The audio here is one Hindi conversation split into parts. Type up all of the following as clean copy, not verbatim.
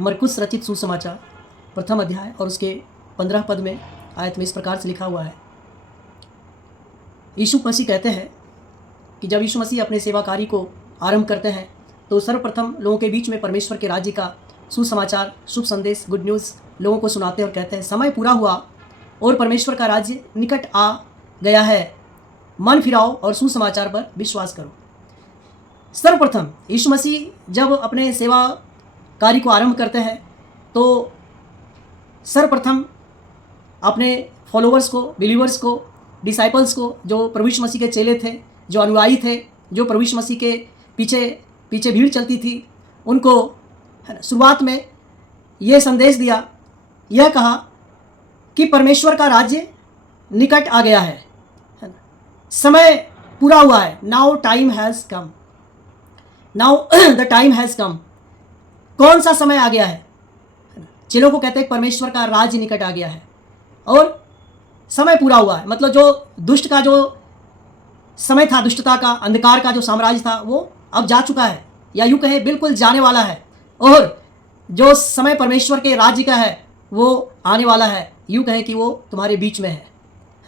मरकुस रचित सुसमाचार प्रथम अध्याय और उसके 15 पद में आयत में इस प्रकार से लिखा हुआ है। यीशु मसीह कहते हैं कि जब यीशु मसीह अपने सेवा कार्य को आरंभ करते हैं तो सर्वप्रथम लोगों के बीच में परमेश्वर के राज्य का सुसमाचार, शुभ संदेश, गुड न्यूज़ लोगों को सुनाते हैं और कहते हैं समय पूरा हुआ और परमेश्वर का राज्य निकट आ गया है, मन फिराओ और सुसमाचार पर विश्वास करो। सर्वप्रथम यीशु मसीह जब अपने सेवा कार्य को आरंभ करते हैं तो सर्वप्रथम अपने फॉलोअर्स को, बिलीवर्स को, डिसाइपल्स को, जो प्रभु यीशु मसीह के चेले थे, जो अनुयायी थे, जो प्रभु यीशु मसीह के पीछे पीछे भीड़ चलती थी, उनको शुरुआत में ये संदेश दिया, यह कहा कि परमेश्वर का राज्य निकट आ गया है ना, समय पूरा हुआ है। Now time has come, now the time has come. कौन सा समय आ गया है? चेलों को कहते हैं परमेश्वर का राज्य निकट आ गया है और समय पूरा हुआ है। मतलब जो दुष्ट का जो समय था, दुष्टता का, अंधकार का जो साम्राज्य था, वो अब जा चुका है, या यूँ कहे बिल्कुल जाने वाला है, और जो समय परमेश्वर के राज्य का है वो आने वाला है। यूँ कहे कि वो तुम्हारे बीच में है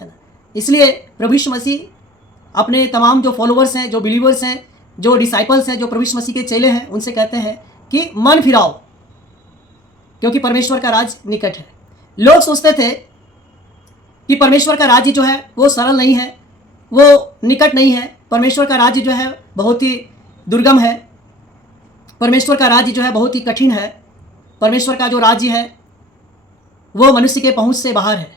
ना। इसलिए प्रभु यीशु मसीह अपने तमाम जो फॉलोअर्स हैं, जो बिलीवर्स हैं, जो डिसाइपल्स हैं, जो प्रभु यीशु मसीह के चेले हैं, उनसे कहते हैं कि मन फिराओ, क्योंकि परमेश्वर का राज्य निकट है। लोग सोचते थे कि परमेश्वर का राज्य जो है वो सरल नहीं है, वो निकट नहीं है। परमेश्वर का राज्य जो है बहुत ही दुर्गम है, परमेश्वर का राज्य जो है बहुत ही कठिन है, परमेश्वर का जो राज्य है वो मनुष्य के पहुंच से बाहर है।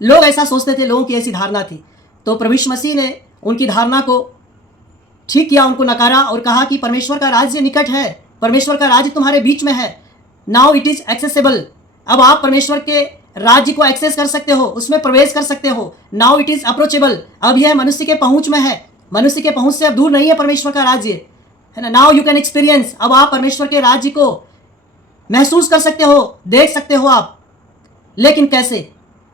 लोग ऐसा सोचते थे, लोगों की ऐसी धारणा थी। तो प्रभु यीशु मसीह ने उनकी धारणा को ठीक किया, उनको नकारा और कहा कि परमेश्वर का राज्य निकट है, परमेश्वर का राज्य तुम्हारे बीच में है। Now it is accessible. अब आप परमेश्वर के राज्य को एक्सेस कर सकते हो, उसमें प्रवेश कर सकते हो। Now it is approachable. अब यह मनुष्य के पहुंच में है, मनुष्य के पहुंच से अब दूर नहीं है परमेश्वर का राज्य, है ना। Now you can experience. अब आप परमेश्वर के राज्य को महसूस कर सकते हो, देख सकते हो आप। लेकिन कैसे?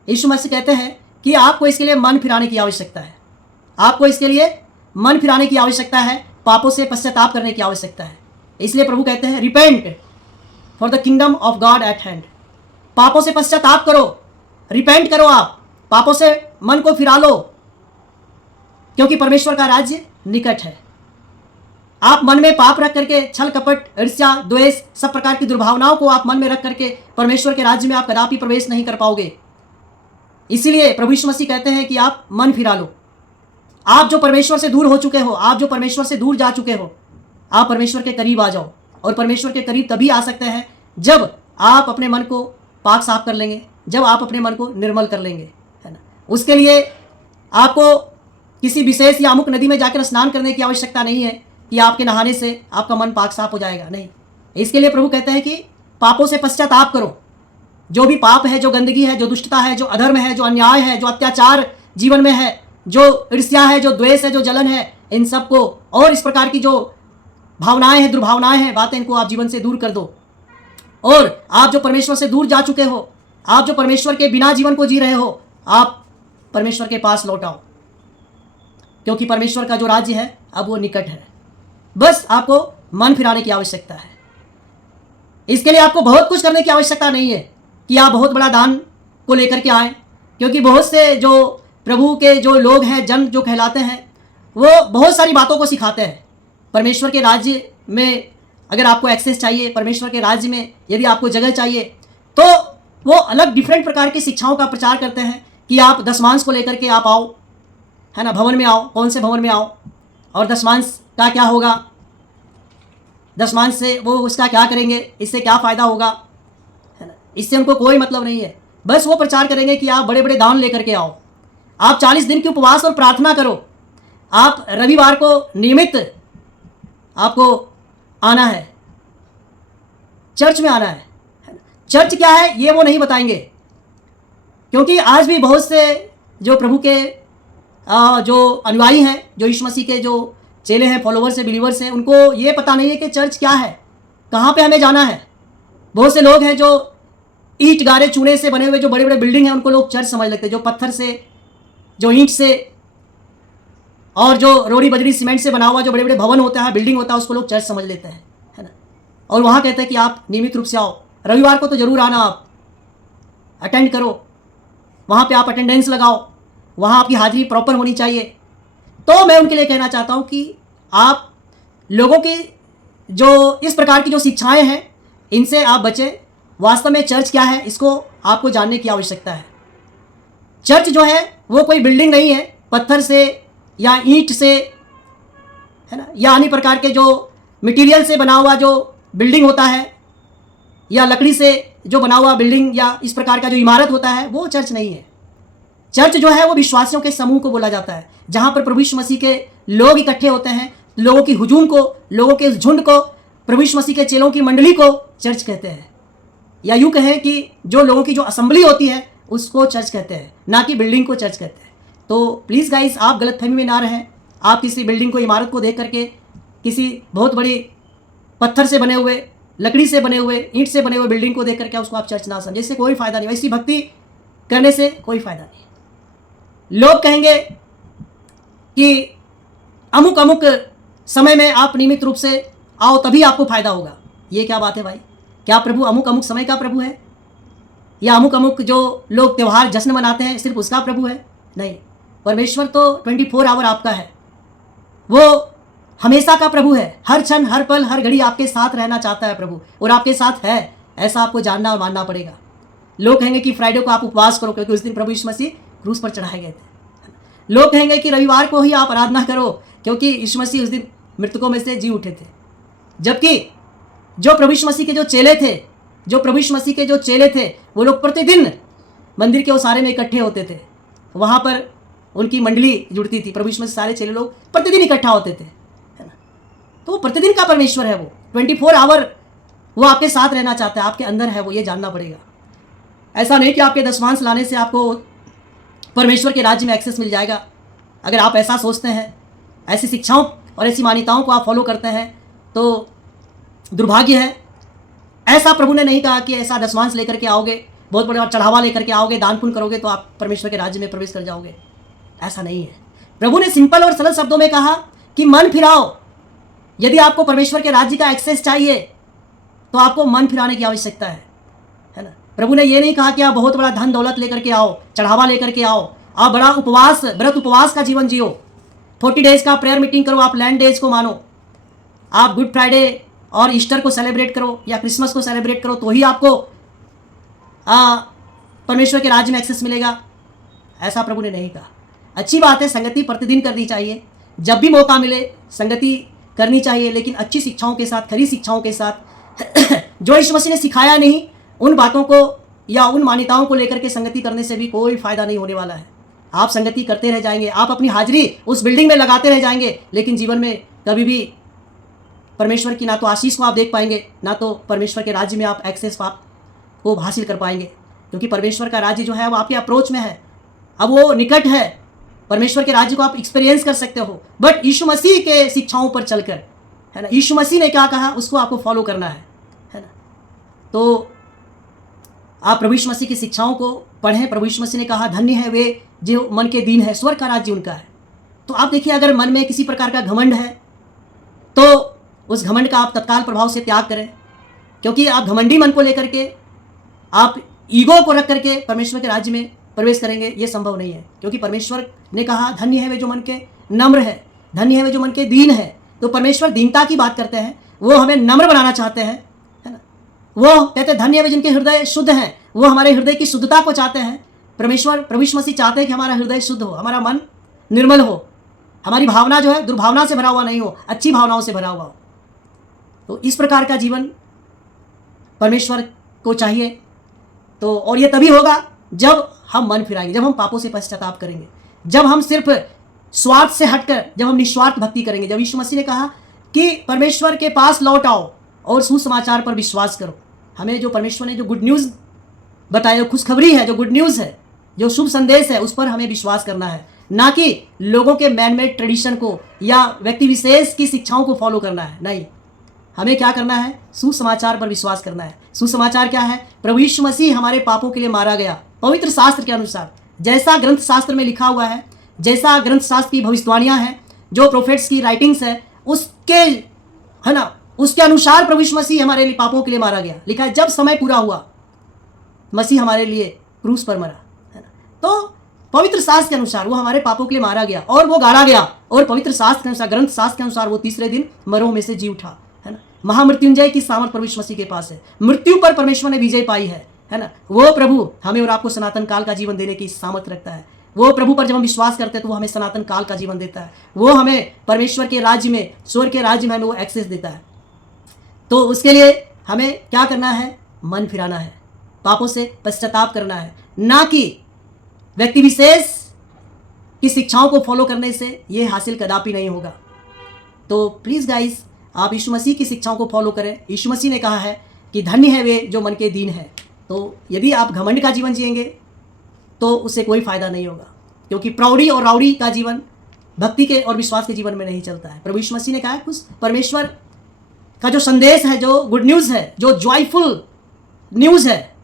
यीशु मसीह कहते हैं कि आपको इसके लिए मन फिराने की आवश्यकता है, आपको इसके लिए मन फिराने की आवश्यकता है, पापों से पश्चाताप करने की आवश्यकता है। इसलिए प्रभु कहते हैं repent for the kingdom of God eight hand. पापों से पश्चाताप करो, रिपेंट करो, आप पापों से मन को फिरा लो, क्योंकि परमेश्वर का राज्य निकट है। आप मन में पाप रख करके, छल कपट, ईर्ष्या, द्वेष, सब प्रकार की दुर्भावनाओं को आप मन में रख करके परमेश्वर के राज्य में आप कदापि प्रवेश नहीं कर पाओगे। इसीलिए प्रभु यीशु मसीह कहते हैं कि आप मन फिरा लो। आप जो परमेश्वर से दूर हो चुके हो, आप जो परमेश्वर से दूर जा चुके हो, आप परमेश्वर के करीब आ जाओ। और परमेश्वर के करीब तभी आ सकते हैं जब आप अपने मन को पाक साफ कर लेंगे, जब आप अपने मन को निर्मल कर लेंगे, है ना। उसके लिए आपको किसी विशेष या अमुक नदी में जाकर स्नान करने की आवश्यकता नहीं है कि आपके नहाने से आपका मन पाक साफ हो जाएगा, नहीं। इसके लिए प्रभु कहते हैं कि पापों से पश्चाताप करो। जो भी पाप है, जो गंदगी है, जो दुष्टता है, जो अधर्म है, जो अन्याय है, जो अत्याचार जीवन में है, जो ईर्ष्या है, जो द्वेष है, जो जलन है, इन सब को और इस प्रकार की जो भावनाएं हैं, दुर्भावनाएं हैं, बातें, इनको आप जीवन से दूर कर दो। और आप जो परमेश्वर से दूर जा चुके हो, आप जो परमेश्वर के बिना जीवन को जी रहे हो, आप परमेश्वर के पास लौट आओ, क्योंकि परमेश्वर का जो राज्य है अब वो निकट है। बस आपको मन फिराने की आवश्यकता है। इसके लिए आपको बहुत कुछ करने की आवश्यकता नहीं है कि आप बहुत बड़ा दान को लेकर के आएँ, क्योंकि बहुत से जो प्रभु के जो लोग हैं, जन जो कहलाते हैं, वो बहुत सारी बातों को सिखाते हैं। परमेश्वर के राज्य में अगर आपको एक्सेस चाहिए, परमेश्वर के राज्य में यदि आपको जगह चाहिए, तो वो अलग डिफरेंट प्रकार की शिक्षाओं का प्रचार करते हैं कि आप दशमांश को लेकर के आप आओ, है ना, भवन में आओ। कौन से भवन में आओ और दशमांश का क्या होगा, दशमांश से वो उसका क्या करेंगे, इससे क्या फ़ायदा होगा, है ना। इससे उनको कोई मतलब नहीं है। बस वो प्रचार करेंगे कि आप बड़े बड़े दान लेकर के आओ, आप 40 दिन की उपवास और प्रार्थना करो, आप रविवार को नियमित आपको आना है, चर्च में आना है। चर्च क्या है ये वो नहीं बताएंगे, क्योंकि आज भी बहुत से जो प्रभु के जो अनुयायी हैं, जो यीशु मसीह के जो चेले हैं, फॉलोवर्स हैं, बिलीवर्स हैं, उनको ये पता नहीं है कि चर्च क्या है, कहाँ पे हमें जाना है। बहुत से लोग हैं जो ईंट गारे चूने से बने हुए जो बड़े बड़े बिल्डिंग हैं उनको लोग चर्च समझ लेते हैं, जो पत्थर से, जो ईंट से और जो रोड़ी बजरी सीमेंट से बना हुआ जो बड़े बड़े भवन होता है, बिल्डिंग होता है, उसको लोग चर्च समझ लेते हैं, है ना। और वहाँ कहते हैं कि आप नियमित रूप से आओ, रविवार को तो ज़रूर आना, आप अटेंड करो, वहाँ पे आप अटेंडेंस लगाओ, वहाँ आपकी हाजिरी प्रॉपर होनी चाहिए। तो मैं उनके लिए कहना चाहता हूँ कि आप लोगों की जो इस प्रकार की जो शिक्षाएं हैं इनसे आप बचें। वास्तव में चर्च क्या है इसको आपको जानने की आवश्यकता है। चर्च जो है वो कोई बिल्डिंग नहीं है, पत्थर से या ईंट से, है ना, या अन्य प्रकार के जो मटेरियल से बना हुआ जो बिल्डिंग होता है, या लकड़ी से जो बना हुआ बिल्डिंग या इस प्रकार का जो इमारत होता है, वो चर्च नहीं है। चर्च जो है वो विश्वासियों के समूह को बोला जाता है, जहाँ पर प्रभु यीशु मसीह के लोग इकट्ठे होते हैं। लोगों की हुजूम को, लोगों के झुंड को, प्रभु यीशु मसीह के चेलों की मंडली को चर्च कहते हैं। या यूँ कहें कि जो लोगों की जो असेंबली होती है उसको चर्च कहते हैं, ना कि बिल्डिंग को चर्च कहते हैं। तो प्लीज़ गाइस, आप गलतफहमी में ना रहें। आप किसी बिल्डिंग को, इमारत को देख करके किसी बहुत बड़ी पत्थर से बने हुए, लकड़ी से बने हुए, ईंट से बने हुए बिल्डिंग को देख करके उसको आप चर्च ना समझें। इससे कोई फ़ायदा नहीं, ऐसी भक्ति करने से कोई फ़ायदा नहीं। लोग कहेंगे कि अमुक अमुक समय में आप नियमित रूप से आओ तभी आपको फ़ायदा होगा। ये क्या बात है भाई? क्या प्रभु अमुक अमुक समय का प्रभु है? या अमुक अमुक जो लोग त्यौहार जश्न मनाते हैं सिर्फ उसका प्रभु है? नहीं, परमेश्वर तो 24 आवर आपका है। वो हमेशा का प्रभु है। हर क्षण, हर पल, हर घड़ी आपके साथ रहना चाहता है प्रभु, और आपके साथ है, ऐसा आपको जानना और मानना पड़ेगा। लोग कहेंगे कि फ्राइडे को आप उपवास करो क्योंकि उस दिन प्रभु यीशु मसीह क्रूस पर चढ़ाए गए थे। लोग कहेंगे कि रविवार को ही आप आराधना करो क्योंकि यीशु मसीह उस दिन मृतकों में से जी उठे थे। जबकि जो प्रभु यीशु मसीह के जो चेले थे, वो लोग प्रतिदिन मंदिर के ओसारे में इकट्ठे होते थे। वहाँ पर उनकी मंडली जुड़ती थी, प्रभु यीशु मसीह सारे चेले लोग प्रतिदिन इकट्ठा होते थे, है ना। तो वो प्रतिदिन का परमेश्वर है, वो 24 आवर वो आपके साथ रहना चाहता है, आपके अंदर है वो, ये जानना पड़ेगा। ऐसा नहीं कि आपके दशमांश लाने से आपको परमेश्वर के राज्य में एक्सेस मिल जाएगा। अगर आप ऐसा सोचते हैं, ऐसी शिक्षाओं और ऐसी मान्यताओं को आप फॉलो करते हैं तो दुर्भाग्य है। ऐसा प्रभु ने नहीं कहा कि ऐसा दशमांश लेकर के आओगे, बहुत बड़ा चढ़ावा लेकर के आओगे, दान पुण्य करोगे तो आप परमेश्वर के राज्य में प्रवेश कर जाओगे। ऐसा नहीं है। प्रभु ने सिंपल और सरल शब्दों में कहा कि मन फिराओ। यदि आपको परमेश्वर के राज्य का एक्सेस चाहिए तो आपको मन फिराने की आवश्यकता है ना। प्रभु ने ये नहीं कहा कि आप बहुत बड़ा धन दौलत लेकर के आओ, चढ़ावा लेकर के आओ, आप बड़ा उपवास, व्रत उपवास का जीवन जियो, 40 डेज का प्रेयर मीटिंग करो, आप लैंड डेज को मानो, आप गुड फ्राइडे और ईस्टर को सेलिब्रेट करो या क्रिसमस को सेलिब्रेट करो, तो ही आपको परमेश्वर के राज्य में एक्सेस मिलेगा। ऐसा प्रभु ने नहीं कहा। अच्छी बात है, संगति प्रतिदिन करनी चाहिए, जब भी मौका मिले संगति करनी चाहिए, लेकिन अच्छी शिक्षाओं के साथ, खरी शिक्षाओं के साथ। जो यीशु मसीह ने सिखाया नहीं, उन बातों को या उन मान्यताओं को लेकर के संगति करने से भी कोई फ़ायदा नहीं होने वाला है। आप संगति करते रह जाएंगे, आप अपनी हाजिरी उस बिल्डिंग में लगाते रह जाएंगे, लेकिन जीवन में कभी भी परमेश्वर की ना तो आशीष को आप देख पाएंगे, ना तो परमेश्वर के राज्य में आप एक्सेस को हासिल कर पाएंगे। क्योंकि परमेश्वर का राज्य जो है वो आपके अप्रोच में है, अब वो निकट है। परमेश्वर के राज्य को आप एक्सपीरियंस कर सकते हो, बट यीशु मसीह के शिक्षाओं पर चलकर, है ना। यीशु मसीह ने क्या कहा उसको आपको फॉलो करना है ना। तो आप प्रभु यीशु मसीह की शिक्षाओं को पढ़ें। प्रभु यीशु मसीह ने कहा धन्य है वे जो मन के दीन है, स्वर्ग का राज्य उनका है। तो आप देखिए, अगर मन में किसी प्रकार का घमंड है तो उस घमंड का आप तत्काल प्रभाव से त्याग करें, क्योंकि आप घमंडी मन को लेकर के, आप ईगो को रख करके परमेश्वर के राज्य में प्रवेश करेंगे, ये संभव नहीं है। क्योंकि परमेश्वर ने कहा धन्य है वे जो मन के नम्र है, धन्य है वे जो मन के दीन है। तो परमेश्वर दीनता की बात करते हैं, वो हमें नम्र बनाना चाहते हैं, है ना। वो कहते हैं धन्य है वे जिनके हृदय शुद्ध हैं, वो हमारे हृदय की शुद्धता को चाहते हैं। परमेश्वर, प्रभु यीशु मसीह चाहते हैं कि हमारा हृदय शुद्ध हो, हमारा मन निर्मल हो, हमारी भावना जो है दुर्भावना से भरा हुआ नहीं हो, अच्छी भावनाओं से भरा हुआ हो। तो इस प्रकार का जीवन परमेश्वर को चाहिए। तो और ये तभी होगा जब हम मन फिराएंगे, जब हम पापों से पश्चाताप करेंगे, जब हम सिर्फ स्वार्थ से हटकर, जब हम निस्वार्थ भक्ति करेंगे। जब यीशु मसीह ने कहा कि परमेश्वर के पास लौट आओ और सुसमाचार पर विश्वास करो। हमें जो परमेश्वर ने जो गुड न्यूज़ बताया, खुशखबरी है, जो गुड न्यूज़ है, जो शुभ संदेश है, उस पर हमें विश्वास करना है, ना कि लोगों के मैन मेड ट्रेडिशन को या व्यक्ति विशेष की शिक्षाओं को फॉलो करना है। नहीं, हमें क्या करना है? सुसमाचार पर विश्वास करना है। सुसमाचार क्या है? प्रभु यीशु मसीह हमारे पापों के लिए मारा गया, पवित्र शास्त्र के अनुसार, जैसा ग्रंथ शास्त्र में लिखा हुआ है, जैसा ग्रंथ शास्त्र की भविष्यवाणियां हैं, जो प्रोफेट्स की राइटिंग्स है, उसके, है ना, उसके अनुसार प्रभु यीशु मसीह हमारे लिए पापों के लिए मारा गया। लिखा है जब समय पूरा हुआ मसीह हमारे लिए क्रूस पर मरा, है ना। तो पवित्र शास्त्र के अनुसार वो हमारे पापों के लिए मारा गया और वो गाड़ा गया, और पवित्र शास्त्र के अनुसार, ग्रंथ शास्त्र के अनुसार वो तीसरे दिन मरों में से जी उठा, है ना। महामृत्युंजय की सामर्थ प्रभु यीशु मसीह के पास है। मृत्यु पर परमेश्वर ने विजय पाई है ना। वो प्रभु हमें और आपको सनातन काल का जीवन देने की सामर्थ रखता है। वो प्रभु पर जब हम विश्वास करते हैं तो वो हमें सनातन काल का जीवन देता है। वो हमें परमेश्वर के राज्य में, स्वर्ग के राज्य में हमें वो एक्सेस देता है। तो उसके लिए हमें क्या करना है? मन फिराना है, पापों से पश्चाताप करना है, ना कि व्यक्ति विशेष की शिक्षाओं को फॉलो करने से ये हासिल कदापि नहीं होगा। तो प्लीज़ गाइस, आप यीशु मसीह की शिक्षाओं को फॉलो करें। यीशु मसीह ने कहा है कि धन्य है वे जो मन के दीन है। तो यदि आप घमंड का जीवन जिएंगे तो उससे कोई फ़ायदा नहीं होगा, क्योंकि प्रौढ़ी और राउड़ी का जीवन भक्ति के और विश्वास के जीवन में नहीं चलता है। प्रभु यीशु मसीह ने कहा है कुछ परमेश्वर का जो संदेश है, जो गुड न्यूज़ है, जो जॉयफुल न्यूज़ है,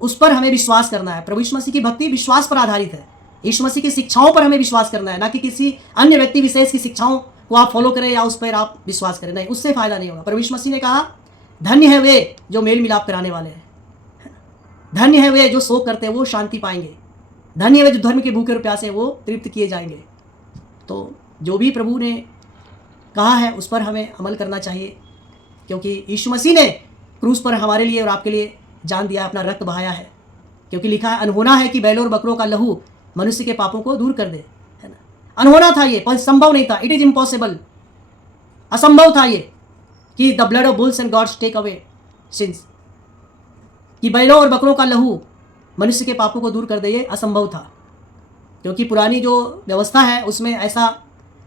उस पर हमें विश्वास करना है। प्रभु यीशु मसीह की भक्ति विश्वास पर आधारित है। यीशु मसीह की शिक्षाओं पर हमें विश्वास करना है, ना कि किसी अन्य व्यक्ति विशेष की शिक्षाओं को आप फॉलो करें या उस पर आप विश्वास करें। नहीं, उससे फ़ायदा नहीं होगा। प्रभु यीशु मसीह ने कहा धन्य है वे जो मेल मिलाप कराने वाले हैं, धन्य है वे जो शोक करते हैं वो शांति पाएंगे, धन्य है वे जो धर्म के भूखे और प्यासे वो तृप्त किए जाएंगे। तो जो भी प्रभु ने कहा है उस पर हमें अमल करना चाहिए, क्योंकि यीशु मसीह ने क्रूस पर हमारे लिए और आपके लिए जान दिया, अपना रक्त बहाया है। क्योंकि लिखा है अनहोना है कि बैलों और बकरों का लहू मनुष्य के पापों को दूर कर दे, है ना। अनहोना था ये, पर संभव नहीं था। इट इज़ इम्पॉसिबल, असंभव था ये कि the blood of bulls and gods take away sins, कि बैलों और बकरों का लहू मनुष्य के पापों को दूर कर दे, ये असंभव था। क्योंकि पुरानी जो व्यवस्था है उसमें ऐसा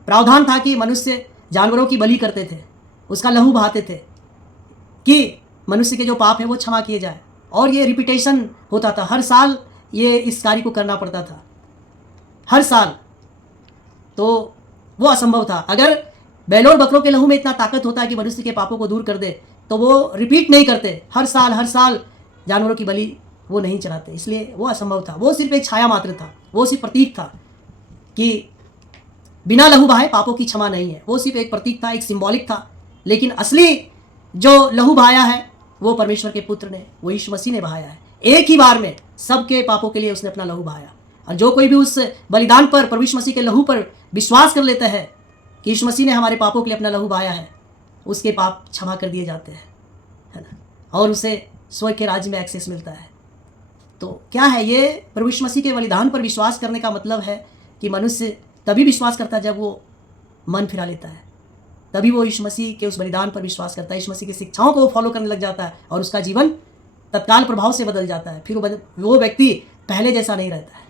प्रावधान था कि मनुष्य जानवरों की बलि करते थे, उसका लहू बहाते थे कि मनुष्य के जो पाप है वो क्षमा किए जाए, और ये रिपीटेशन होता था। हर साल ये इस कार्य को करना पड़ता था, हर साल। तो वो असंभव था। अगर बैलों और बकरों के लहू में इतना ताकत होता है कि मनुष्य के पापों को दूर कर दे, तो वो रिपीट नहीं करते, हर साल जानवरों की बलि वो नहीं चढ़ाते। इसलिए वो असंभव था। वो सिर्फ एक छाया मात्र था, वो सिर्फ प्रतीक था कि बिना लहू बहाए पापों की क्षमा नहीं है। वो सिर्फ एक प्रतीक था, एक सिंबॉलिक था। लेकिन असली जो लहू बहाया है वो परमेश्वर के पुत्र ने, वो यीशु मसीह ने बहाया है। एक ही बार में सबके पापों के लिए उसने अपना लहू बहाया। और जो कोई भी उस बलिदान पर, प्रभु यीशु मसीह के लहू पर विश्वास कर लेता है कि यीशु मसीह ने हमारे पापों के लिए अपना लहू बहाया है, उसके पाप क्षमा कर दिए जाते हैं, है ना। और उसे स्वर्ग के राज्य में एक्सेस मिलता है। तो क्या है ये? प्रभु यीशु मसीह के बलिदान पर विश्वास करने का मतलब है कि मनुष्य तभी विश्वास करता है जब वो मन फिरा लेता है, तभी वो यीशु मसीह के उस बलिदान पर विश्वास करता है, यीशु मसीह की शिक्षाओं को वो फॉलो करने लग जाता है, और उसका जीवन तत्काल प्रभाव से बदल जाता है। फिर वो व्यक्ति पहले जैसा नहीं रहता है।